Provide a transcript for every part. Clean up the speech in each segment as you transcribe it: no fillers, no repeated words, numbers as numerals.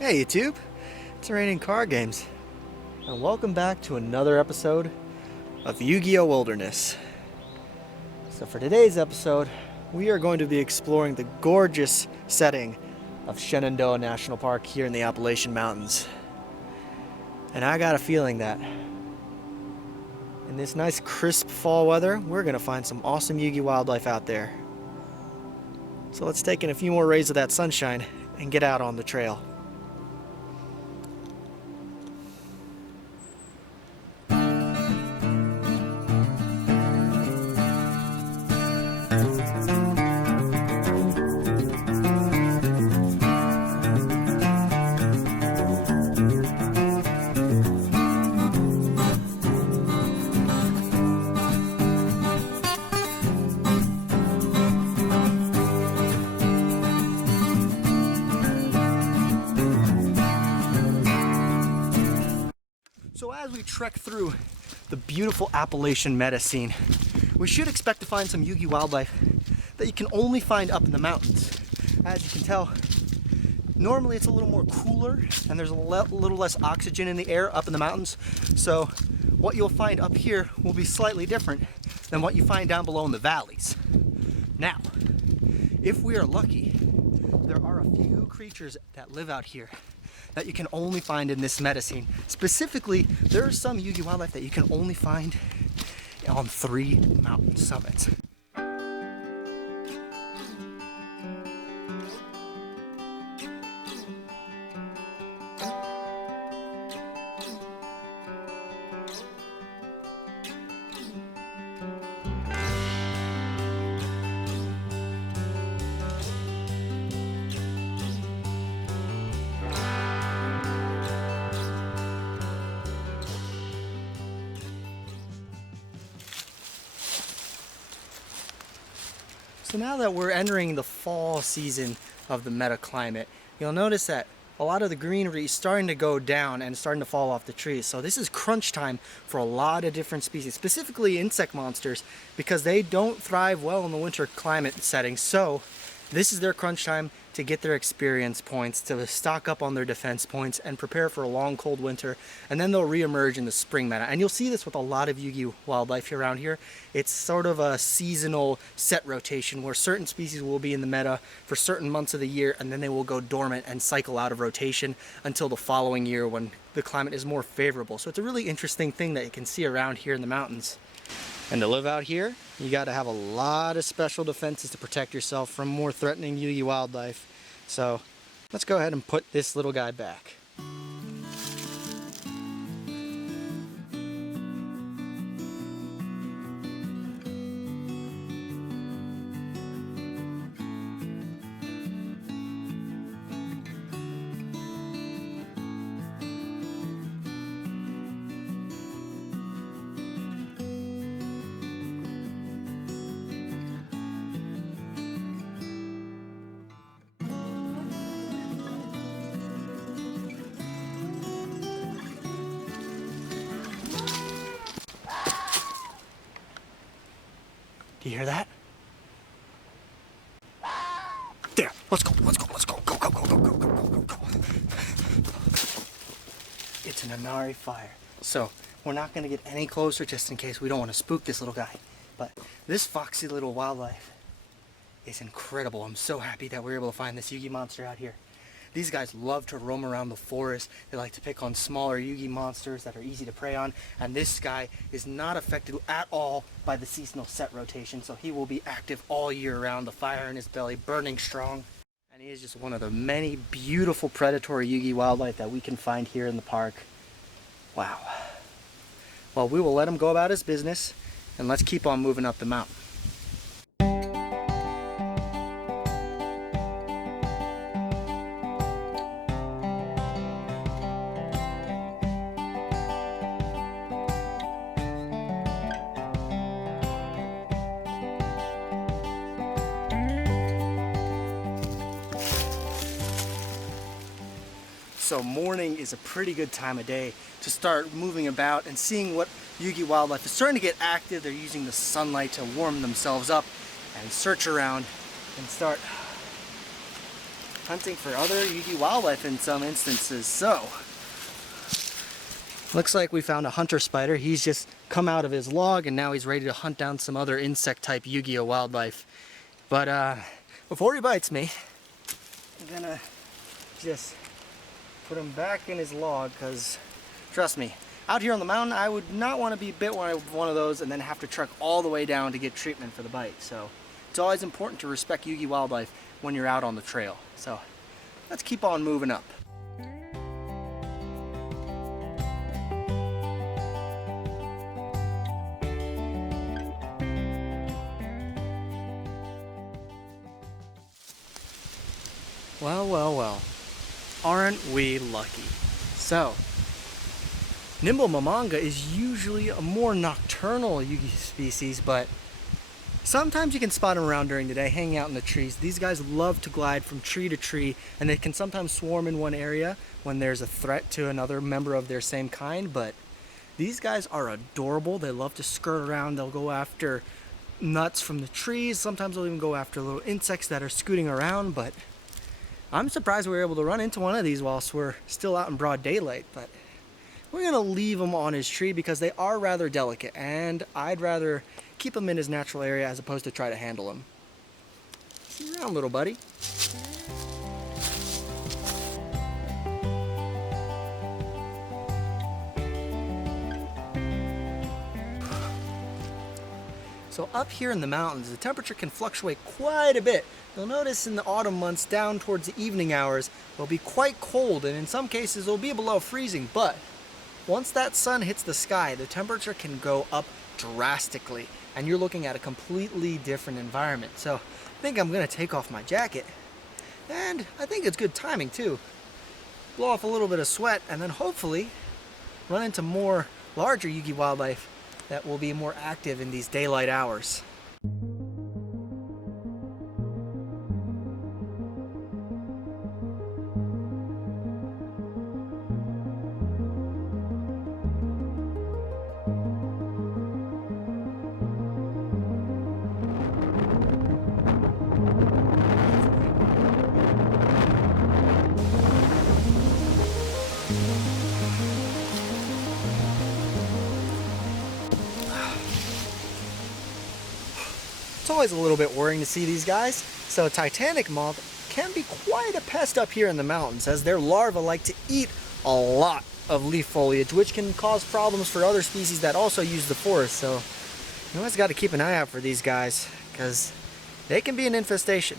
Hey YouTube, it's RainingCardGames, and welcome back to another episode of Yugioh Wilderness. So for today's episode, we are going to be exploring the gorgeous setting of Shenandoah National Park here in the Appalachian Mountains. And I got a feeling that in this nice crisp fall weather, we're going to find some awesome Yugioh wildlife out there. So let's take in a few more rays of that sunshine and get out on the trail. So as we trek through the beautiful Appalachian meadow scene, we should expect to find some Yugioh wildlife that you can only find up in the mountains. As you can tell, normally it's a little more cooler and there's a little less oxygen in the air up in the mountains. So what you'll find up here will be slightly different than what you find down below in the valleys. Now, if we are lucky, there are a few creatures that live out here that you can only find in this meadow scene. Specifically, there are some Yugioh wildlife that you can only find on 3 mountain summits. So now that we're entering the fall season of the meadow climate, you'll notice that a lot of the greenery is starting to go down and starting to fall off the trees. So this is crunch time for a lot of different species, specifically insect monsters, because they don't thrive well in the winter climate settings. So this is their crunch time to get their experience points, to stock up on their defense points and prepare for a long cold winter, and then they'll re-emerge in the spring meta. And you'll see this with a lot of Yugioh wildlife around here. It's sort of a seasonal set rotation where certain species will be in the meta for certain months of the year, and then they will go dormant and cycle out of rotation until the following year when the climate is more favorable. So it's a really interesting thing that you can see around here in the mountains. And to live out here, you got to have a lot of special defenses to protect yourself from more threatening Yugioh wildlife. So let's go ahead and put this little guy back. Do you hear that? There, let's go, let's go, let's go, go, go, go, go, go, go, go, go. It's an Inari fire. So we're not gonna get any closer just in case we don't want to spook this little guy. But this foxy little wildlife is incredible. I'm so happy that we're able to find this Yugioh monster out here. These guys love to roam around the forest. They like to pick on smaller Yugioh monsters that are easy to prey on. And this guy is not affected at all by the seasonal set rotation. So he will be active all year round, the fire in his belly burning strong. And he is just one of the many beautiful predatory Yugioh wildlife that we can find here in the park. Wow. Well, we will let him go about his business and let's keep on moving up the mountain. So morning is a pretty good time of day to start moving about and seeing what Yugioh wildlife is starting to get active. They're using the sunlight to warm themselves up and search around and start hunting for other Yugioh wildlife in some instances. So, looks like we found a hunter spider. He's just come out of his log and now he's ready to hunt down some other insect type Yugioh wildlife. But before he bites me, I'm gonna just put him back in his log, because trust me, out here on the mountain I would not want to be bit by one of those and then have to trek all the way down to get treatment for the bite. So it's always important to respect Yugioh wildlife when you're out on the trail. So let's keep on moving up. Well, well, well. Aren't we lucky? So, Nimble Mamanga is usually a more nocturnal Yugioh species, but sometimes you can spot them around during the day, hanging out in the trees. These guys love to glide from tree to tree, and they can sometimes swarm in one area when there's a threat to another member of their same kind, but these guys are adorable. They love to skirt around. They'll go after nuts from the trees. Sometimes they'll even go after little insects that are scooting around, but I'm surprised we were able to run into one of these whilst we're still out in broad daylight, but we're gonna leave him on his tree because they are rather delicate, and I'd rather keep him in his natural area as opposed to try to handle him. See you around, little buddy. So up here in the mountains, the temperature can fluctuate quite a bit. You'll notice in the autumn months, down towards the evening hours, it'll be quite cold, and in some cases it'll be below freezing, but once that sun hits the sky, the temperature can go up drastically, and you're looking at a completely different environment. So I think I'm gonna take off my jacket, and I think it's good timing too. Blow off a little bit of sweat, and then hopefully run into more larger Yugioh wildlife that will be more active in these daylight hours. It's always a little bit worrying to see these guys. So Titanic moth can be quite a pest up here in the mountains, as their larvae like to eat a lot of leaf foliage, which can cause problems for other species that also use the forest. So you always got to keep an eye out for these guys, because they can be an infestation.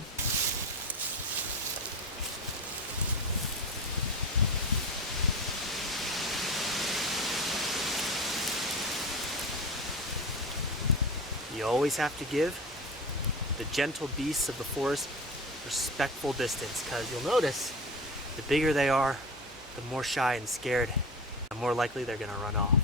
You always have to give the gentle beasts of the forest respectful distance, because you'll notice the bigger they are, the more shy and scared, the more likely they're going to run off.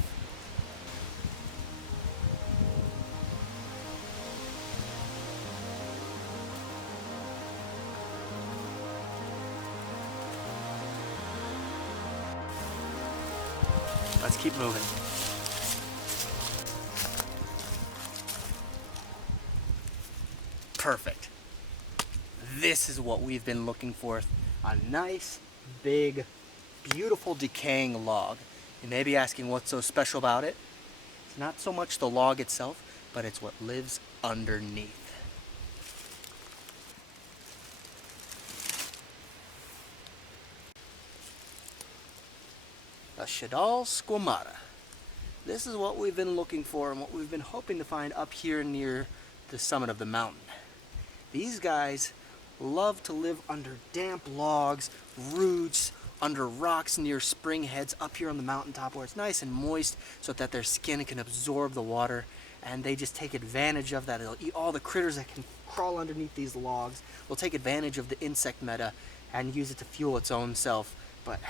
Let's keep moving. Perfect. This is what we've been looking for. A nice, big, beautiful decaying log. You may be asking what's so special about it. It's not so much the log itself, but it's what lives underneath. A Shadal squamata. This is what we've been looking for and what we've been hoping to find up here near the summit of the mountain. These guys love to live under damp logs, roots, under rocks near spring heads up here on the mountaintop where it's nice and moist so that their skin can absorb the water, and they just take advantage of that. They'll eat all the critters that can crawl underneath these logs. They'll take advantage of the insect meta and use it to fuel its own self. But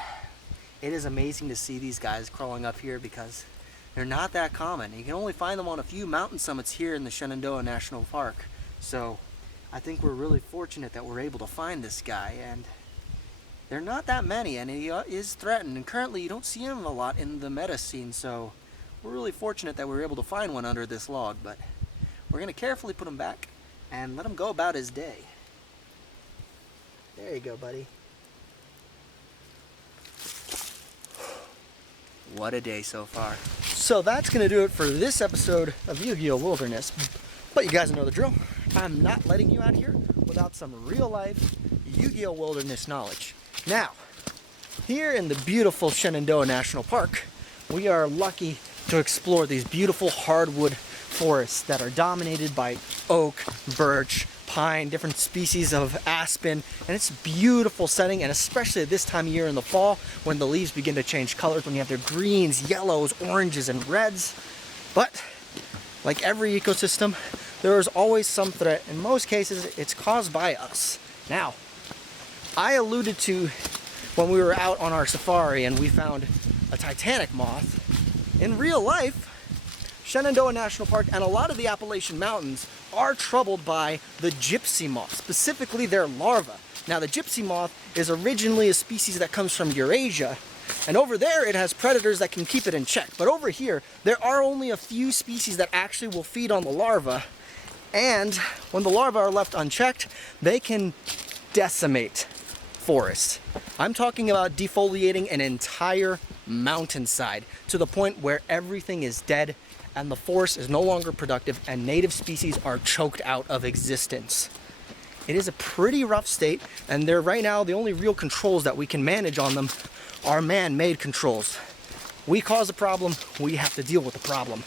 it is amazing to see these guys crawling up here because they're not that common. You can only find them on a few mountain summits here in the Shenandoah National Park. So I think we're really fortunate that we're able to find this guy, and they're not that many, and he is threatened, and currently you don't see him a lot in the meta scene, so we're really fortunate that we were able to find one under this log. But we're going to carefully put him back and let him go about his day. There you go, buddy. What a day so far. So that's going to do it for this episode of Yugioh Wilderness. But you guys know the drill. I'm not letting you out here without some real-life Yugioh Wilderness knowledge. Now, here in the beautiful Shenandoah National Park, we are lucky to explore these beautiful hardwood forests that are dominated by oak, birch, pine, different species of aspen, and it's a beautiful setting, and especially at this time of year in the fall when the leaves begin to change colors, when you have their greens, yellows, oranges, and reds. But like every ecosystem, there is always some threat. In most cases, it's caused by us. Now, I alluded to when we were out on our safari and we found a Titanic moth. In real life, Shenandoah National Park and a lot of the Appalachian Mountains are troubled by the Gypsy Moth, specifically their larvae. Now, the Gypsy Moth is originally a species that comes from Eurasia, and over there it has predators that can keep it in check. But over here, there are only a few species that actually will feed on the larvae, and when the larvae are left unchecked, they can decimate forests. I'm talking about defoliating an entire mountainside to the point where everything is dead and the forest is no longer productive and native species are choked out of existence. It is a pretty rough state, and they're right now the only real controls that we can manage on them are man-made controls. We cause a problem, we have to deal with the problem.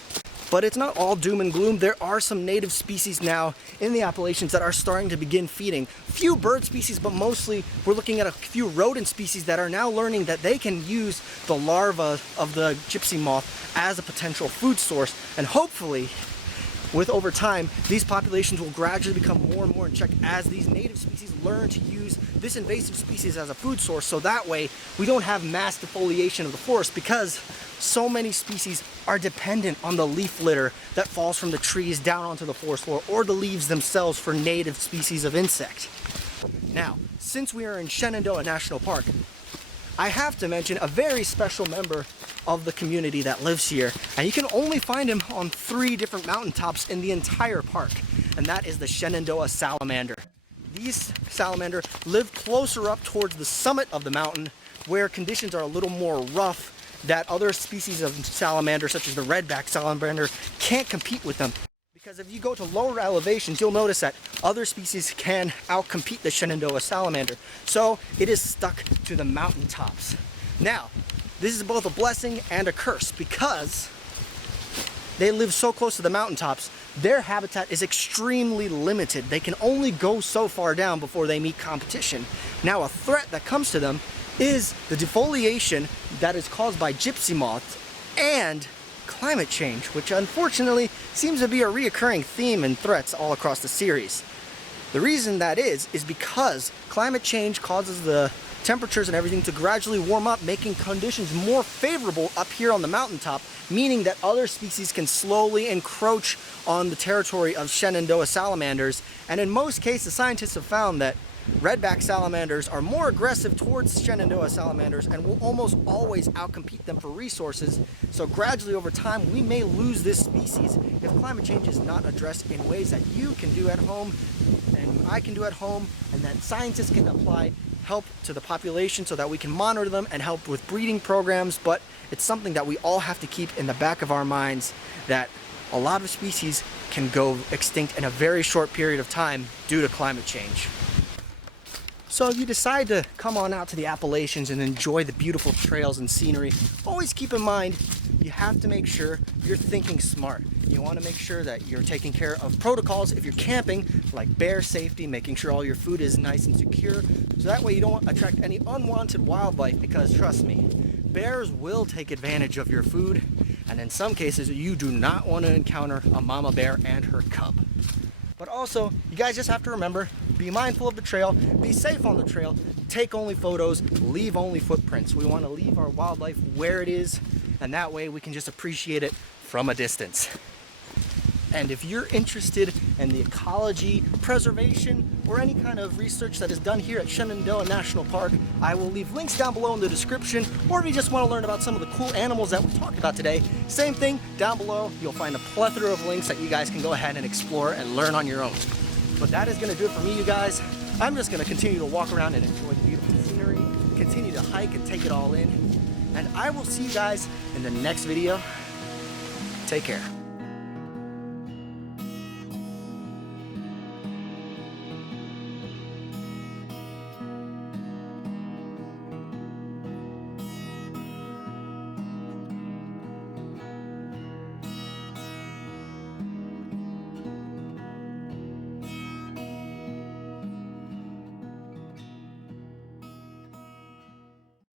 But it's not all doom and gloom. There are some native species now in the Appalachians that are starting to begin feeding. Few bird species, but mostly we're looking at a few rodent species that are now learning that they can use the larva of the gypsy moth as a potential food source. And hopefully, with over time, these populations will gradually become more and more in check as these native species learn to use this invasive species as a food source. So that way, we don't have mass defoliation of the forest, because so many species are dependent on the leaf litter that falls from the trees down onto the forest floor, or the leaves themselves for native species of insect. Now, since we are in Shenandoah National Park, I have to mention a very special member of the community that lives here, and you can only find him on 3 different mountaintops in the entire park, and that is the Shenandoah Salamander. These salamander live closer up towards the summit of the mountain, where conditions are a little more rough, that other species of salamander, such as the redback salamander, can't compete with them. Because if you go to lower elevations, you'll notice that other species can outcompete the Shenandoah salamander. So it is stuck to the mountaintops. Now, this is both a blessing and a curse, because they live so close to the mountaintops, their habitat is extremely limited. They can only go so far down before they meet competition. Now, a threat that comes to them is the defoliation that is caused by gypsy moths and climate change, which unfortunately seems to be a reoccurring theme and threats all across the series. The reason that is because climate change causes the temperatures and everything to gradually warm up, making conditions more favorable up here on the mountaintop, meaning that other species can slowly encroach on the territory of Shenandoah salamanders. And in most cases, scientists have found that redback salamanders are more aggressive towards Shenandoah salamanders and will almost always outcompete them for resources. So gradually over time, we may lose this species if climate change is not addressed in ways that you can do at home and I can do at home, and that scientists can apply help to the population so that we can monitor them and help with breeding programs. But it's something that we all have to keep in the back of our minds, that a lot of species can go extinct in a very short period of time due to climate change. So if you decide to come on out to the Appalachians and enjoy the beautiful trails and scenery, always keep in mind you have to make sure you're thinking smart. You want to make sure that you're taking care of protocols if you're camping, like bear safety, making sure all your food is nice and secure, so that way you don't attract any unwanted wildlife, because trust me, bears will take advantage of your food, and in some cases you do not want to encounter a mama bear and her cub. But also, you guys just have to remember, be mindful of the trail, be safe on the trail, take only photos, leave only footprints. We want to leave our wildlife where it is, and that way we can just appreciate it from a distance. And if you're interested in the ecology, preservation, or any kind of research that is done here at Shenandoah National Park, I will leave links down below in the description. Or if you just want to learn about some of the cool animals that we talked about today, same thing, down below you'll find a plethora of links that you guys can go ahead and explore and learn on your own. But that is going to do it for me, you guys. I'm just gonna continue to walk around and enjoy the beautiful scenery, continue to hike and take it all in, and I will see you guys in the next video. Take care.